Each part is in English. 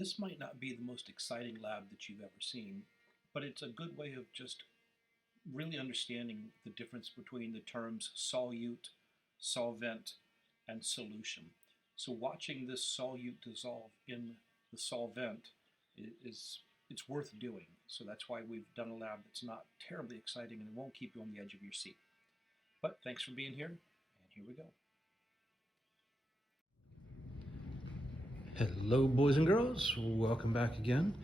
This might not be the most exciting lab that you've ever seen, but it's a good way of just really understanding the difference between the terms solute, solvent, and solution. So watching this solute dissolve in the solvent it's worth doing. So that's why we've done a lab that's not terribly exciting and it won't keep you on the edge of your seat. But thanks for being here, and here we go. Hello boys and girls, welcome back again.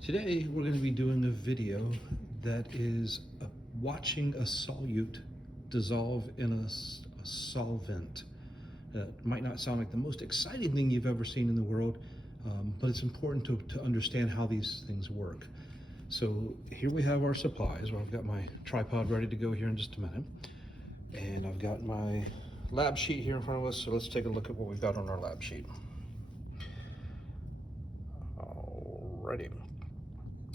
Today we're going to be doing a video that is watching a solute dissolve in a solvent. It might not sound like the most exciting thing you've ever seen in the world, but it's important to understand how these things work. So here we have our supplies. Well, I've got my tripod ready to go here in just a minute. And I've got my lab sheet here in front of us, so let's take a look at what we've got on our lab sheet. Alrighty.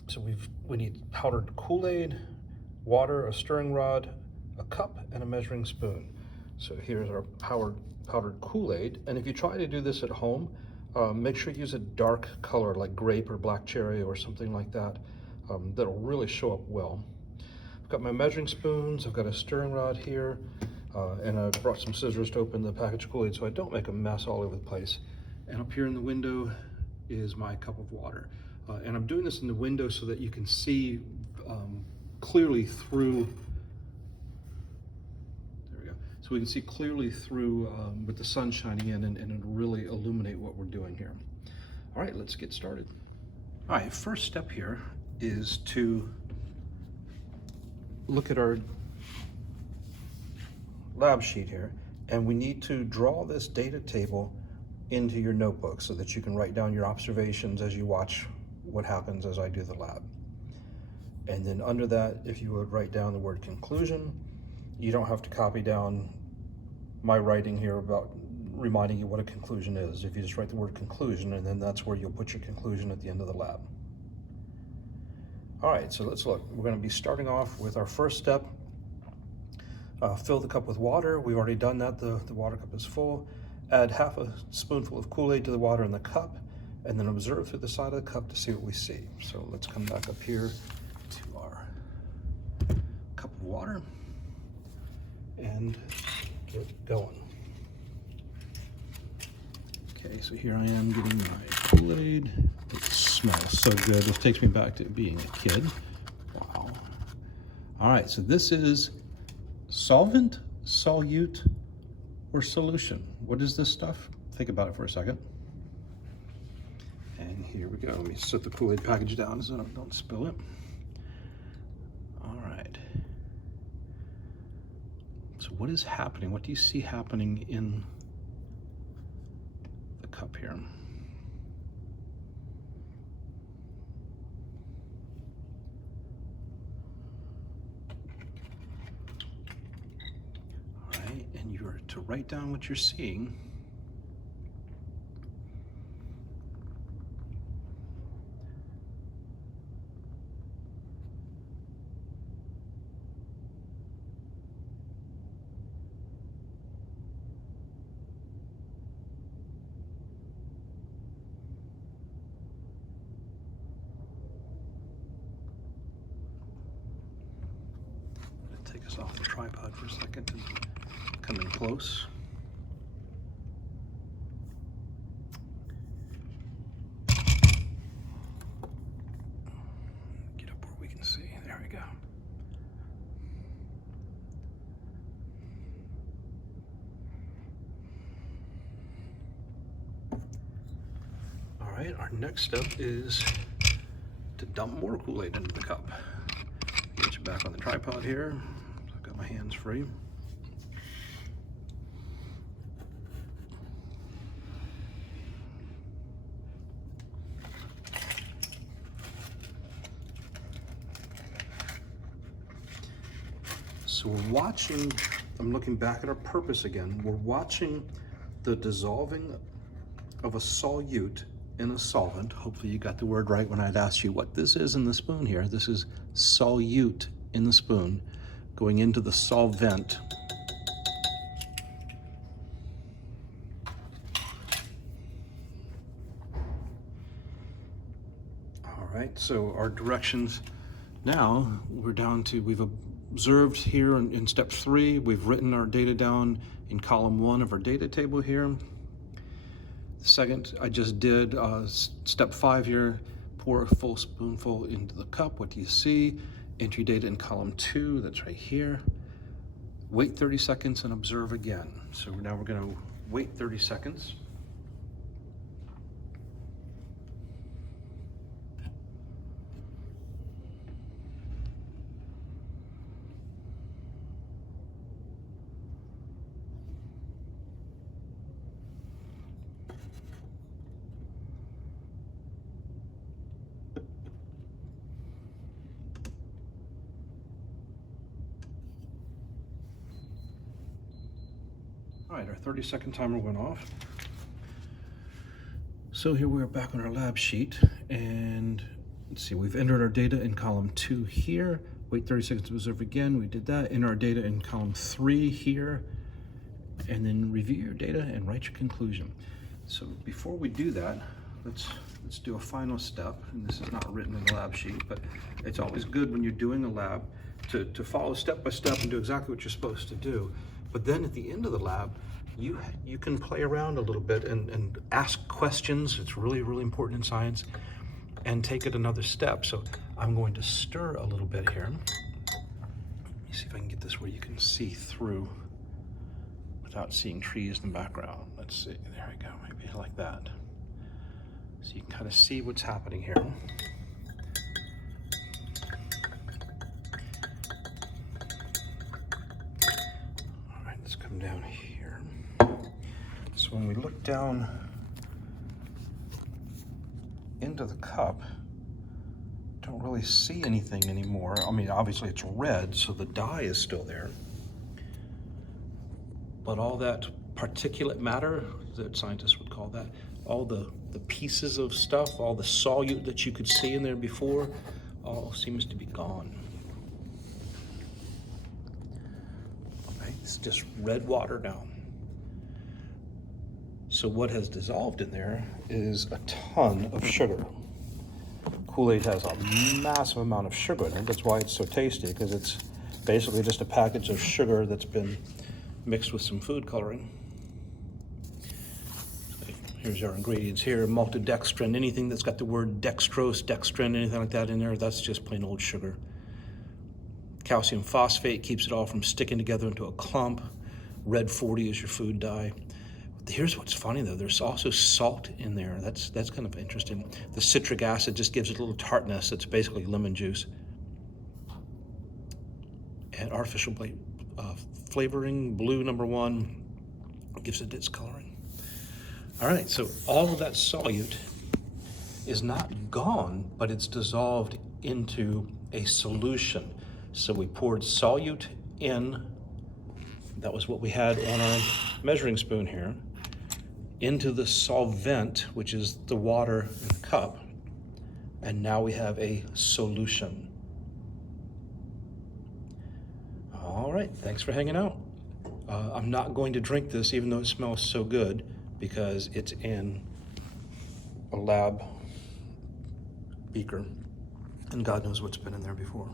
So we need powdered Kool-Aid, water, a stirring rod, a cup, and a measuring spoon. So here's our powdered Kool-Aid, and if you try to do this at home, make sure you use a dark color like grape or black cherry or something like that. That'll really show up well. I've got my measuring spoons, I've got a stirring rod here, and I brought some scissors to open the package of Kool-Aid so I don't make a mess all over the place. And up here in the window is my cup of water. And I'm doing this in the window so that you can see clearly through. There we go. So we can see clearly through with the sun shining in, and it'll really illuminate what we're doing here. All right, let's get started. All right, first step here is to look at our lab sheet here, and we need to draw this data table into your notebook so that you can write down your observations as you watch what happens as I do the lab. And then under that, if you would write down the word conclusion. You don't have to copy down my writing here about reminding you what a conclusion is. If you just write the word conclusion, and then that's where you'll put your conclusion at the end of the lab. All right, so let's look. We're going to be starting off with our first step. Fill the cup with water. We've already done that. The water cup is full. Add half a spoonful of Kool-Aid to the water in the cup, and then observe through the side of the cup to see what we see. So let's come back up here to our cup of water and get going. Okay, so here I am getting my Kool-Aid. It smells so good. This takes me back to being a kid. Wow. All right, so this is solvent, solute, or solution. What is this stuff? Think about it for a second. And here we go. Let me set the Kool-Aid package down so I don't spill it. All right. So what is happening? What do you see happening in the cup here? All right, and you're to write down what you're seeing. Take us off the tripod for a second and come in close. Get up where we can see. There we go. All right, our next step is to dump more Kool-Aid into the cup. Get you back on the tripod here. I've got my hands free. So we're watching, I'm looking back at our purpose again. We're watching the dissolving of a solute in a solvent. Hopefully you got the word right when I'd asked you what this is in the spoon here. This is solute in the spoon going into the solvent. right, so our directions now, we're down to, we've observed here in step 3, we've written our data down in column 1 of our data table here. Second, I just did step 5 here, pour a full spoonful into the cup. What do you see? Entry data in column 2, that's right here. Wait 30 seconds and observe again. So now we're gonna wait 30 seconds. All right, our 30-second timer went off. So here we're back on our lab sheet, and let's see, we've entered our data in column 2 here. Wait 30 seconds to observe again. We did that. Enter our data in column 3 here, and then review your data and write your conclusion. So before we do that, let's do a final step, and this is not written in the lab sheet, but it's always good when you're doing a lab to follow step by step and do exactly what you're supposed to do. But then at the end of the lab, you can play around a little bit and ask questions. It's really, really important in science, and take it another step. So I'm going to stir a little bit here. Let me see if I can get this where you can see through without seeing trees in the background. Let's see, there we go, maybe like that. So you can kind of see what's happening here. All right, let's come down here. So when we look down into the cup, don't really see anything anymore. I mean, obviously it's red, so the dye is still there. But all that particulate matter, that scientists would call that, all the pieces of stuff, all the solute that you could see in there before, all seems to be gone. Okay, it's just red water now. So what has dissolved in there is a ton of sugar. Kool-Aid has a massive amount of sugar in it. That's why it's so tasty, because it's basically just a package of sugar that's been mixed with some food coloring. Here's our ingredients here: maltodextrin. Anything that's got the word dextrose, dextrin, anything like that in there, that's just plain old sugar. Calcium phosphate keeps it all from sticking together into a clump. Red 40 is your food dye. Here's what's funny though, there's also salt in there. That's kind of interesting. The citric acid just gives it a little tartness. It's basically lemon juice. And artificial flavoring, blue #1, gives it its coloring. All right, so all of that solute is not gone, but it's dissolved into a solution. So we poured solute in, that was what we had on our measuring spoon here, into the solvent, which is the water in the cup, and now we have a solution. All right, thanks for hanging out. I'm not going to drink this, even though it smells so good, because it's in a lab beaker, and God knows what's been in there before.